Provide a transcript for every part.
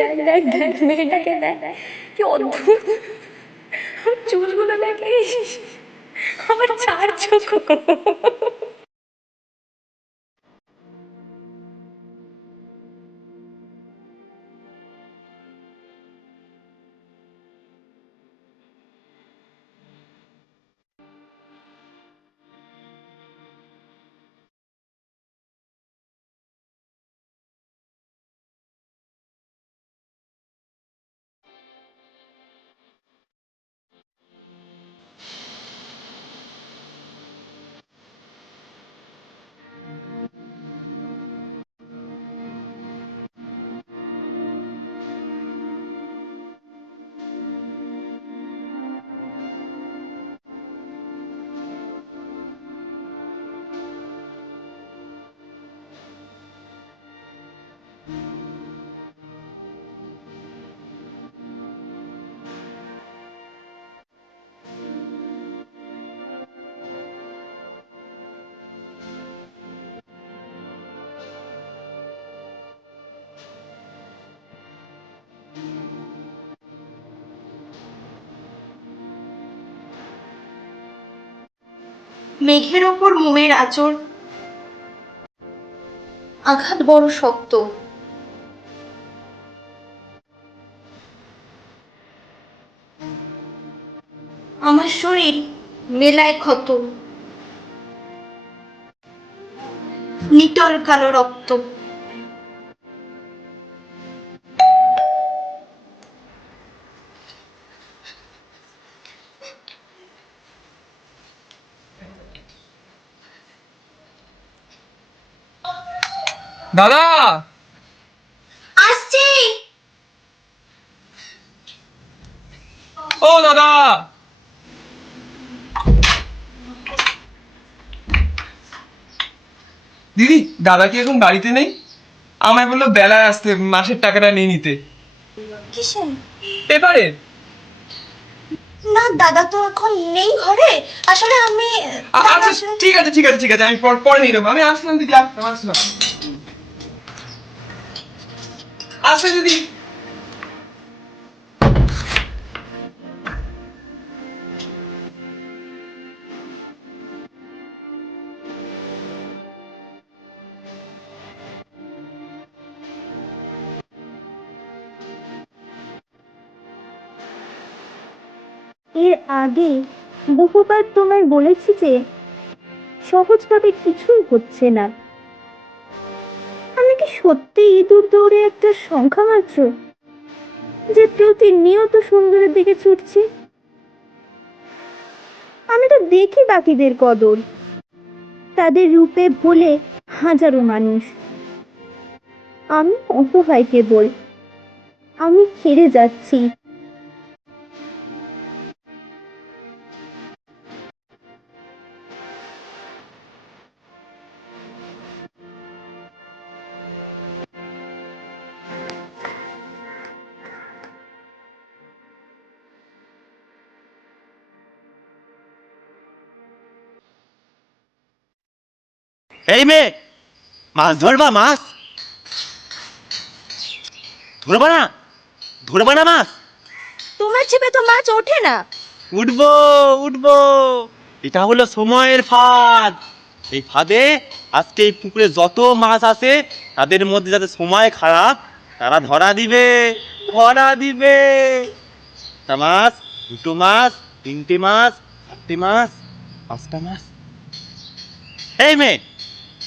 দেখ দেখ দেখ মেয়েটাকে দেখ, কি অদ্ভুত চুলগুলো দেখিস, আমার চার চোখ। মেঘের ওপর মোমের আঁচড়, আঘাত বড় শক্ত। আমার শরীর মেলায় ক্ষত, নিটল কালো রক্ত। দাদা আসছি। ও দাদা, দিদি দাদা কি এখন বাড়িতে নেই? আমায় বললো বেলায় আসতে, মাসের টাকাটা নিয়ে নিতে। কিসে? পেপারের। না, দাদা তো এখন নেই ঘরে। আসলে আমি আচ্ছা ঠিক আছে ঠিক আছে ঠিক আছে, আমি পরে নিয়ে নেবো। আমি আসলাম দিদি, আসলাম। আসলে দিদি। এর আগে বহুবার তোমায় বলেছি যে সহজভাবে কিছুই হচ্ছে না। আমি কি সত্যি ইঁদুর দৌড়ে একটা সংখ্যা মাত্র, যে প্রতিনিয়ত সুন্দরের দিকে ছুটছি? আমি তো দেখি বাকিদের কদর, তাদের রূপে ভোলে হাজারো মানুষ। আমি অসহায় কেবল, আমি হেরে যাচ্ছি। এই মেয়ে, মাছ ধরবা? মাছ ধরবা না? ধরবা না মাছ? তোমার চেপে তো মাছ ওঠে না। উঠবো উঠবো, এটা হলো সময়ের ফাঁদ। এই ফাঁদে আজকে এই পুকুরে যত মাছ আছে তাদের মধ্যে যাদের সময় খারাপ তারা ধরা দিবে, ধরা দিবে। একটা মাছ, দুটো মাছ, তিনটে মাছ, চারটে মাছ, পাঁচটা মাছ। এই মেয়ে,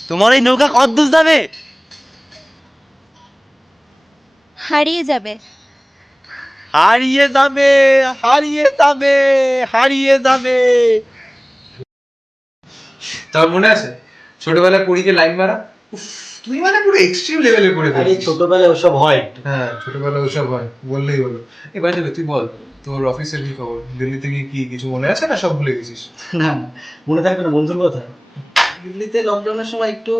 তোমার এই নৌকা কত দূর যাবে? হারিয়ে যাবে। হারিয়ে যাবে, হারিয়ে যাবে, হারিয়ে যাবে। তার মনে আছে ছোটবেলায় পড়ি যে লাইন মারা? উফ, তুই মানে পুরো এক্সট্রিম লেভেলে করে আরে ফেলিস। ছোটবেলায় ওসব হয়। হ্যাঁ ছোটবেলায় ওসব হয়, বললেই হলো। এবার যাবে, তুই বল তোর অফিসের কি খবর? দিল্লিতে গিয়ে কি কিছু মনে আছে না সব ভুলে গেছিস? না মনে থাকবে না বন্ধুর কথা। দিল্লিতে লকডাউনের সময় একটু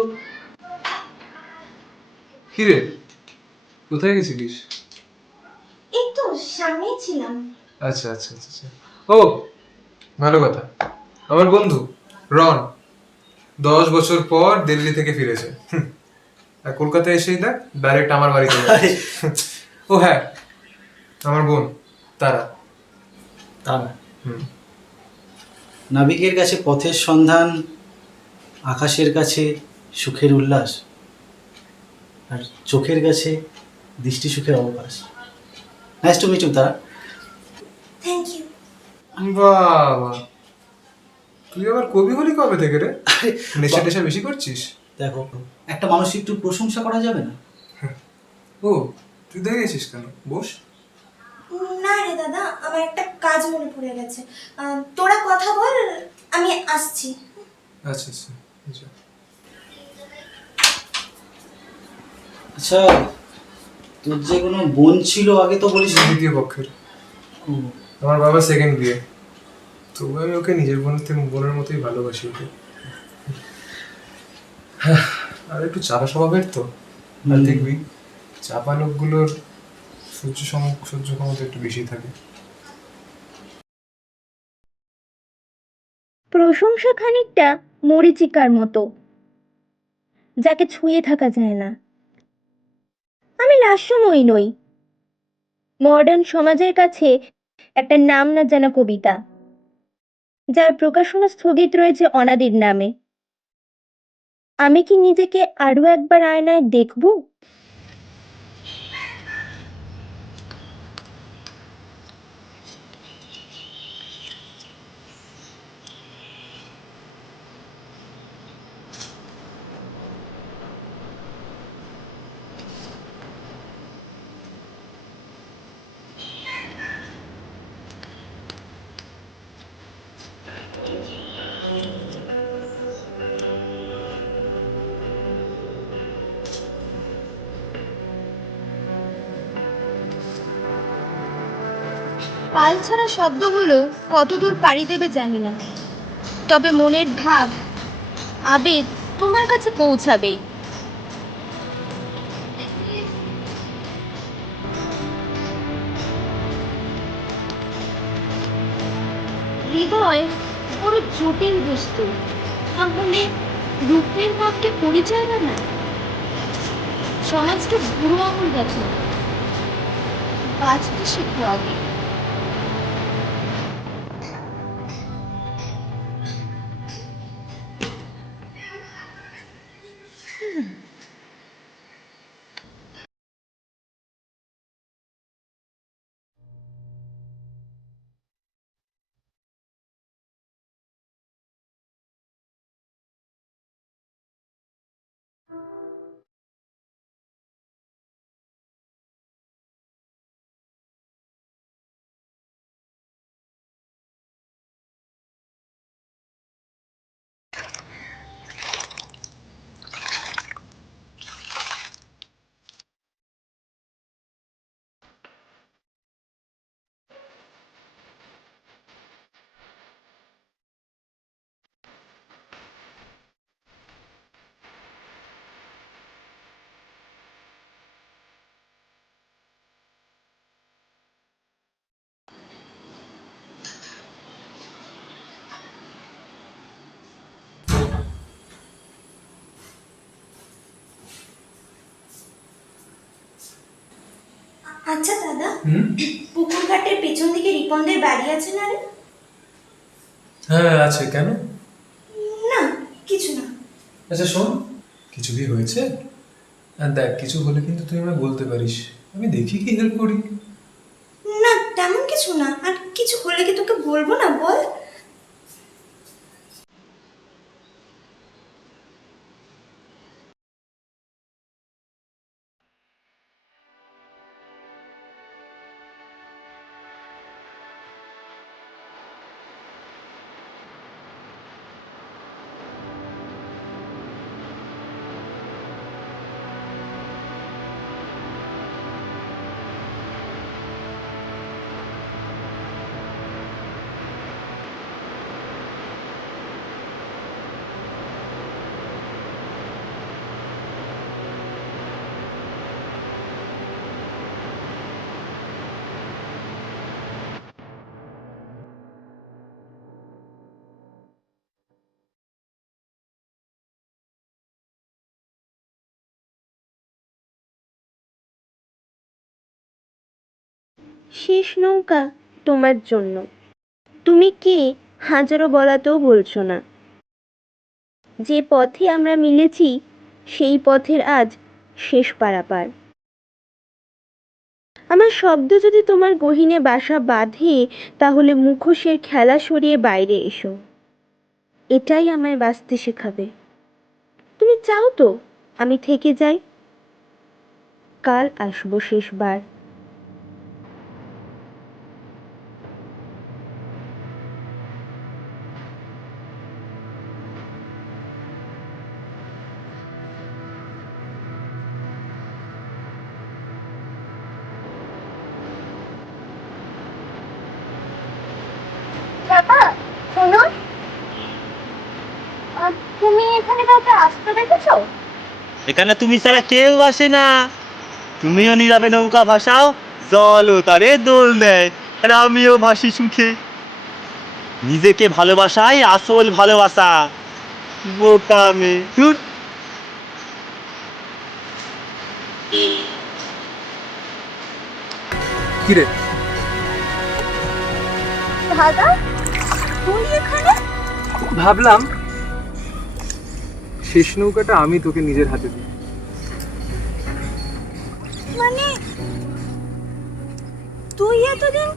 কিরে কোথায় গেছিলিস? এই তো সামনেই ছিলাম। আচ্ছা আচ্ছা আচ্ছা আচ্ছা। ও ভালো কথা, আমার বন্ধু রন 10 বছর পর দিল্লি থেকে ফিরেছে। আর কলকাতায় এসেই দেখ ডাইরেক্ট আমার বাড়িতে যাচ্ছে। ও হ্যাঁ, আমার বোন তারা। তারা হুম। নাবিকের কাছে পথের সন্ধান, আকাশের কাছে সুখের উল্লাস, আর চোখের কাছে দৃষ্টি সুখের অবকাশ। নাইস টু মিট ইউ তারা। Thank you. বাবা, তুই আবার কবি হলি কবে থেকে রে? আরে নেশা টেশা বেশি করছিস? দেখো, একটা মানুষের একটু প্রশংসা করা যাবে না? ও, তুই দেখেছিস কেন? বস। না রে দাদা, আমার একটা কাজ মনে পড়ে গেছে। তোরা কথা বল, আমি আসছি। আচ্ছা আচ্ছা আচ্ছা। আচ্ছা, তোর যে কোনো বোন ছিল আগে তো বলিস না। দ্বিতীয় পক্ষের। ও, আমার বাবার সেকেন্ড বিয়ে, তবু আমি ওকে নিজের বোনের মতোই ভালোবাসি ওকে। হ্যাঁ, আর একটু চাপা স্বভাবের তো, আর দেখবি চাপা লোকগুলোর সহ্য ক্ষমতা একটু বেশি থাকে। প্রশংসা খানিকটা মরীচিকার মতো, যাকে ছুঁয়ে থাকা যায় না। আমি লাস্যময়ী নই, মডার্ন সমাজের কাছে একটা নাম না জানা কবিতা, যার প্রকাশনা স্থগিত রয়েছে অনাদির নামে। আমি কি নিজেকে আরো একবার আয়নায় দেখব? পাল ছাড়া শব্দগুলো কতদূর পাড়ি দেবে জানি না, তবে মনের ভাব, আবেগ তোমার কাছে পৌঁছাবে। হৃদয় বড় জটিল বস্তু, তাহলে রূপের ভাবকে পরিচয় দেয় না। সমাজকে বুড়ো আঙুল দেখো, বাঁচতে শিখো আগে। আচ্ছা দাদা, হুম। পুকুর ঘাটের পেছন দিকে রিপনদের বাড়ি আছে না রে? হ্যাঁ আছে, কেন? না, কিছু না। আচ্ছা শোন, কিছু কি হয়েছে? আর দেখ, কিছু হলে কিন্তু তুই আমায় বলতে পারিস, আমি দেখি কি হেল্প করি। না, তেমন কিছু না। আর কিছু হলে কি তোকে বলবো না, বল? শেষ নৌকা তোমার জন্য। তুমি কে হাজারো বলাতেও বলছো না। যে পথে আমরা মিলেছি সেই পথের আজ শেষ পারাপার। আমার শব্দ যদি তোমার গহীনে বাসা বাঁধে, তাহলে মুখোশের খেলা সরিয়ে বাইরে এসো। এটাই আমায় বাঁচতে শেখাবে। তুমি চাও তো আমি থেকে যাই? কাল আসবো শেষবার। দাদা শোনো, তুমি এখানে কাউকে আসতে দেখেছো? এখানে তুমি ছাড়া কেউ আসে না। তুমিও নীরবে নৌকা ভাসাও, জলও তারে দোল দেয়, আর আমিও ভাসি সুখে। নিজেকে ভালোবাসাই আসল ভালোবাসা। বোকা মেয়ে, ধুর। কিরে, দাদা তুই এখানে? ভাবলাম শেষ নৌকাটা আমি তোকে নিজের হাতে দিই। মানে তুই এতদিন?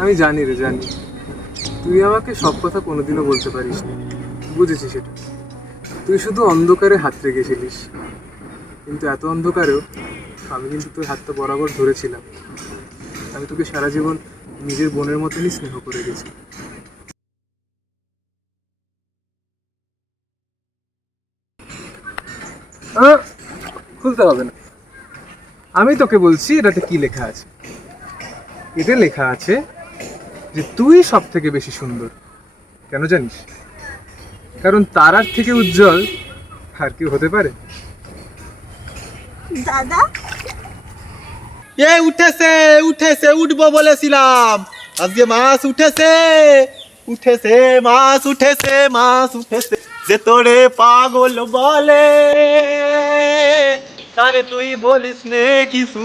আমি জানি রে, জানি তুই আমাকে সব কথা কোনোদিনও বলতে পারিস না, বুঝেছি সেটা। তুই শুধু অন্ধকারে হাত রেখেছিলিস, কিন্তু এত অন্ধকারেও আমি কিন্তু তোর হাতটা বরাবর ধরেছিলাম। আমি তোকে সারা জীবন নিজের বোনের মতনই স্নেহ করে গেছি। খুলতে হবে না, আমি তোকে বলছি এটাতে কি লেখা আছে। এতে লেখা আছে যে তুই সব থেকে বেশি সুন্দর। কেন জানিস? কারণ তারার থেকে উজ্জ্বল আর কেউ হতে পারে? দাদা এ উঠেছে, উঠেছে, উঠবো বলেছিলাম। আজকে মাছ উঠেছে, উঠেছে মাছ, উঠেছে মাছ, উঠেছে। যে তোরে পাগল বলে, তারে তুই বলিস নে কিছু।